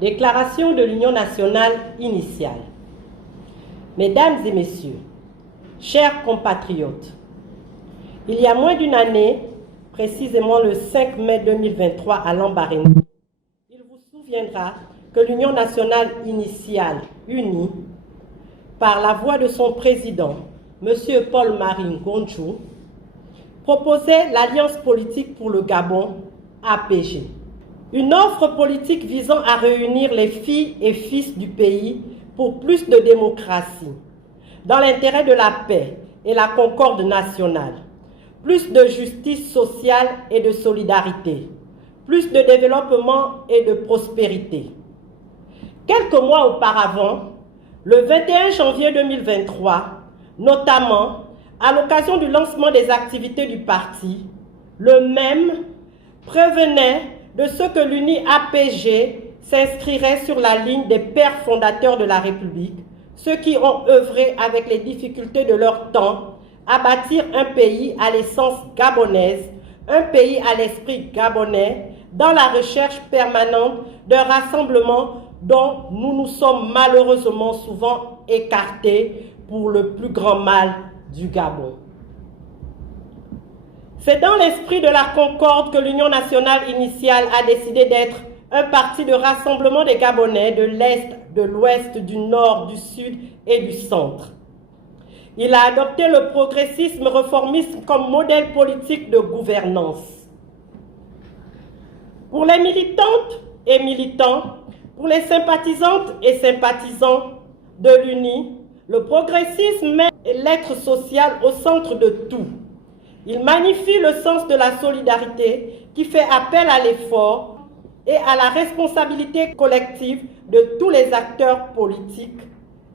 Déclaration de l'Union nationale initiale. Mesdames et messieurs, chers compatriotes, il y a moins d'une année, précisément le 5 mai 2023 à Lambaréné, il vous souviendra que l'Union nationale initiale, unie, par la voix de son président, M. Paul-Marie Ngonchou, proposait l'Alliance politique pour le Gabon, APG. Une offre politique visant à réunir les filles et fils du pays pour plus de démocratie, dans l'intérêt de la paix et la concorde nationale, plus de justice sociale et de solidarité, plus de développement et de prospérité. Quelques mois auparavant, le 21 janvier 2023, notamment à l'occasion du lancement des activités du parti, le même prévenait de ce que l'UNI-APG s'inscrirait sur la ligne des pères fondateurs de la République, ceux qui ont œuvré avec les difficultés de leur temps à bâtir un pays à l'essence gabonaise, un pays à l'esprit gabonais, dans la recherche permanente d'un rassemblement dont nous nous sommes malheureusement souvent écartés pour le plus grand mal du Gabon. C'est dans l'esprit de la concorde que l'Union nationale initiale a décidé d'être un parti de rassemblement des Gabonais de l'Est, de l'Ouest, du Nord, du Sud et du Centre. Il a adopté le progressisme réformiste comme modèle politique de gouvernance. Pour les militantes et militants, pour les sympathisantes et sympathisants de l'UNI, le progressisme met l'être social au centre de tout. Il magnifie le sens de la solidarité qui fait appel à l'effort et à la responsabilité collective de tous les acteurs politiques,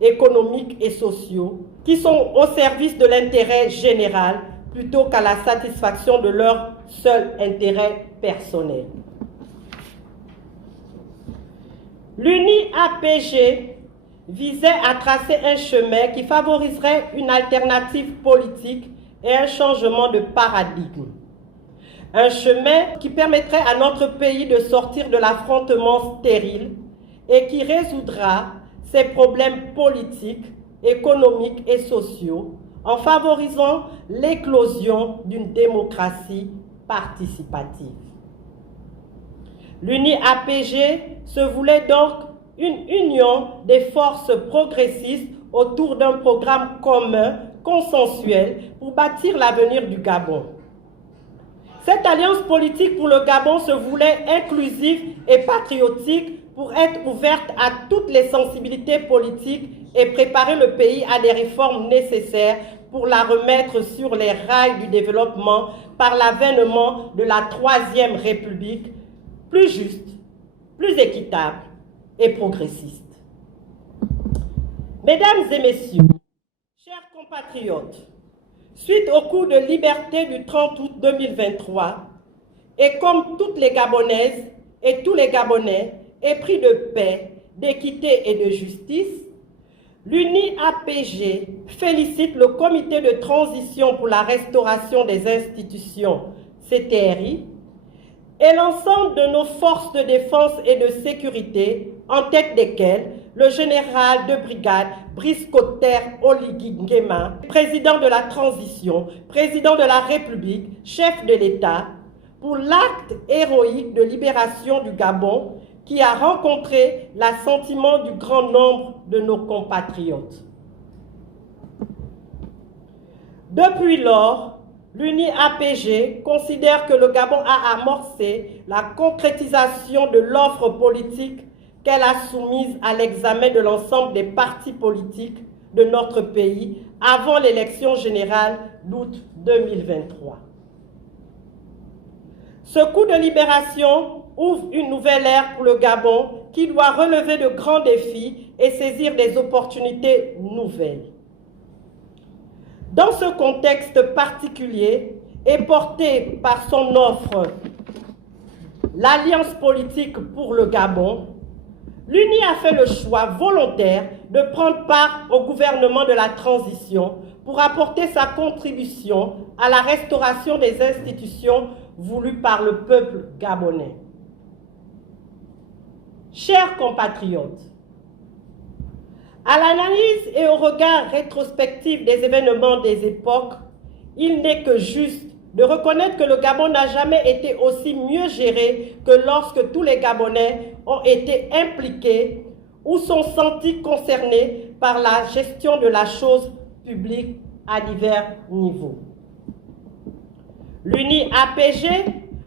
économiques et sociaux qui sont au service de l'intérêt général plutôt qu'à la satisfaction de leur seul intérêt personnel. L'UNI-APG visait à tracer un chemin qui favoriserait une alternative politique et un changement de paradigme. Un chemin qui permettrait à notre pays de sortir de l'affrontement stérile et qui résoudra ses problèmes politiques, économiques et sociaux en favorisant l'éclosion d'une démocratie participative. L'UNI-APG se voulait donc une union des forces progressistes autour d'un programme commun, consensuel, pour bâtir l'avenir du Gabon. Cette alliance politique pour le Gabon se voulait inclusive et patriotique pour être ouverte à toutes les sensibilités politiques et préparer le pays à des réformes nécessaires pour la remettre sur les rails du développement par l'avènement de la Troisième République, plus juste, plus équitable et progressiste. Mesdames et messieurs, chers compatriotes, suite au coup de liberté du 30 août 2023, et comme toutes les Gabonaises et tous les Gabonais épris de paix, d'équité et de justice, l'UNI-APG félicite le Comité de transition pour la restauration des institutions, CTRI, et l'ensemble de nos forces de défense et de sécurité, en tête desquelles le général de brigade Brice Cotter Oligui Nguema, président de la transition, président de la République, chef de l'État, pour l'acte héroïque de libération du Gabon qui a rencontré l'assentiment du grand nombre de nos compatriotes. Depuis lors, l'UNI-APG considère que le Gabon a amorcé la concrétisation de l'offre politique qu'elle a soumise à l'examen de l'ensemble des partis politiques de notre pays avant l'élection générale d'août 2023. Ce coup de libération ouvre une nouvelle ère pour le Gabon qui doit relever de grands défis et saisir des opportunités nouvelles. Dans ce contexte particulier et porté par son offre, l'Alliance politique pour le Gabon, l'UNI a fait le choix volontaire de prendre part au gouvernement de la transition pour apporter sa contribution à la restauration des institutions voulues par le peuple gabonais. Chers compatriotes, à l'analyse et au regard rétrospectif des événements des époques, il n'est que juste de reconnaître que le Gabon n'a jamais été aussi mieux géré que lorsque tous les Gabonais ont été impliqués ou sont sentis concernés par la gestion de la chose publique à divers niveaux. L'UNI-APG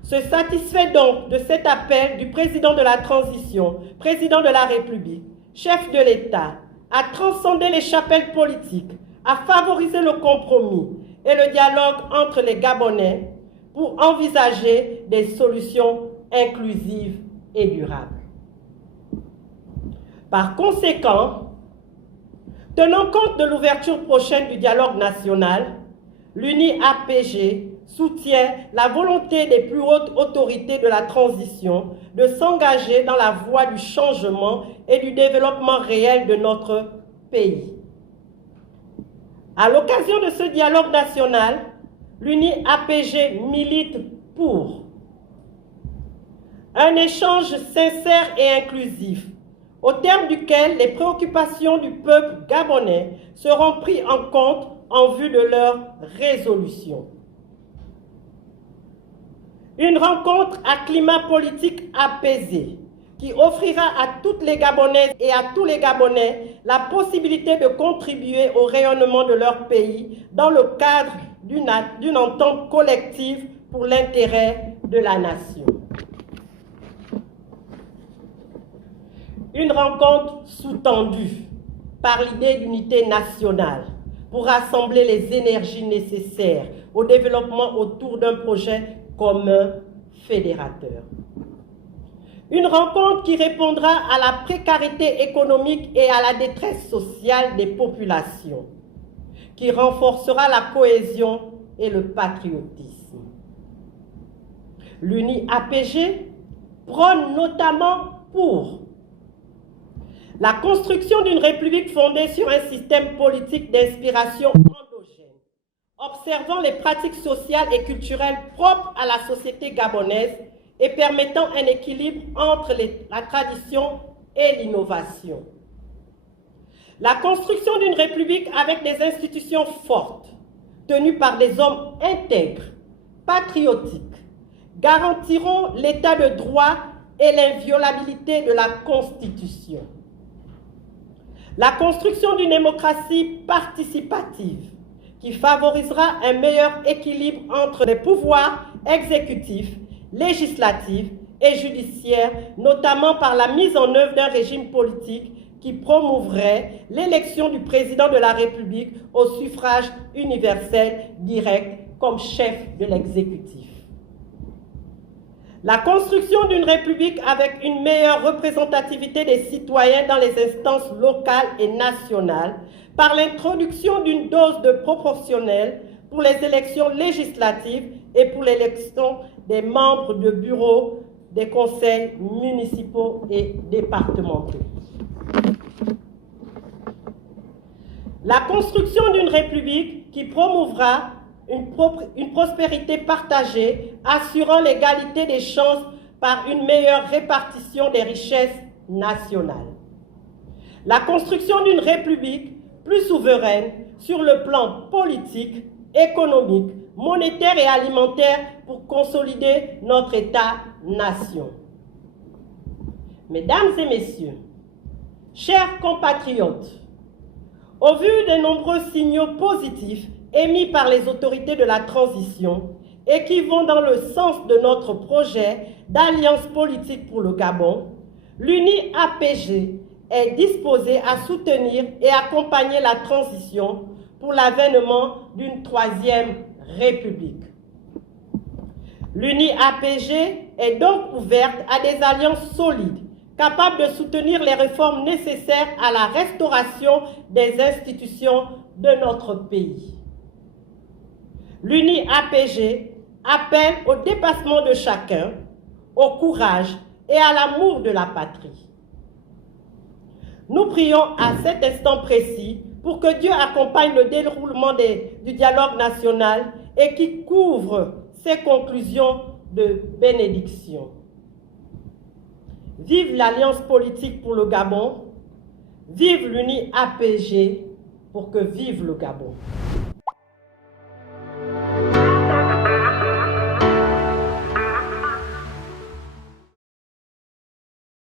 se satisfait donc de cet appel du président de la transition, président de la République, chef de l'État, à transcender les chapelles politiques, à favoriser le compromis et le dialogue entre les Gabonais pour envisager des solutions inclusives et durables. Par conséquent, tenant compte de l'ouverture prochaine du dialogue national, l'UNI-APG soutient la volonté des plus hautes autorités de la transition de s'engager dans la voie du changement et du développement réel de notre pays. À l'occasion de ce dialogue national, l'UNI-APG milite pour un échange sincère et inclusif, au terme duquel les préoccupations du peuple gabonais seront prises en compte en vue de leur résolution. Une rencontre à climat politique apaisé qui offrira à toutes les Gabonaises et à tous les Gabonais la possibilité de contribuer au rayonnement de leur pays dans le cadre d'une entente collective pour l'intérêt de la nation. Une rencontre sous-tendue par l'idée d'unité nationale pour rassembler les énergies nécessaires au développement autour d'un projet commun fédérateur. Une rencontre qui répondra à la précarité économique et à la détresse sociale des populations, qui renforcera la cohésion et le patriotisme. L'UNI-APG prône notamment pour la construction d'une république fondée sur un système politique d'inspiration endogène, observant les pratiques sociales et culturelles propres à la société gabonaise et permettant un équilibre entre la tradition et l'innovation. La construction d'une république avec des institutions fortes, tenues par des hommes intègres, patriotiques, garantiront l'état de droit et l'inviolabilité de la Constitution. La construction d'une démocratie participative qui favorisera un meilleur équilibre entre les pouvoirs exécutifs, législatifs et judiciaires, notamment par la mise en œuvre d'un régime politique qui promouvrait l'élection du président de la République au suffrage universel direct comme chef de l'exécutif. La construction d'une république avec une meilleure représentativité des citoyens dans les instances locales et nationales par l'introduction d'une dose de proportionnel pour les élections législatives et pour l'élection des membres de bureaux des conseils municipaux et départementaux. La construction d'une république qui promouvra une prospérité partagée, assurant l'égalité des chances par une meilleure répartition des richesses nationales. La construction d'une république plus souveraine sur le plan politique, économique, monétaire et alimentaire pour consolider notre État-nation. Mesdames et messieurs, chers compatriotes, au vu des nombreux signaux positifs émis par les autorités de la transition et qui vont dans le sens de notre projet d'alliance politique pour le Gabon, l'UNI-APG est disposée à soutenir et accompagner la transition pour l'avènement d'une troisième République. L'UNI-APG est donc ouverte à des alliances solides, capables de soutenir les réformes nécessaires à la restauration des institutions de notre pays. L'UNI-APG appelle au dépassement de chacun, au courage et à l'amour de la patrie. Nous prions à cet instant précis pour que Dieu accompagne le déroulement du dialogue national et qu'il couvre ses conclusions de bénédiction. Vive l'Alliance politique pour le Gabon. Vive l'UNI APG pour que vive le Gabon.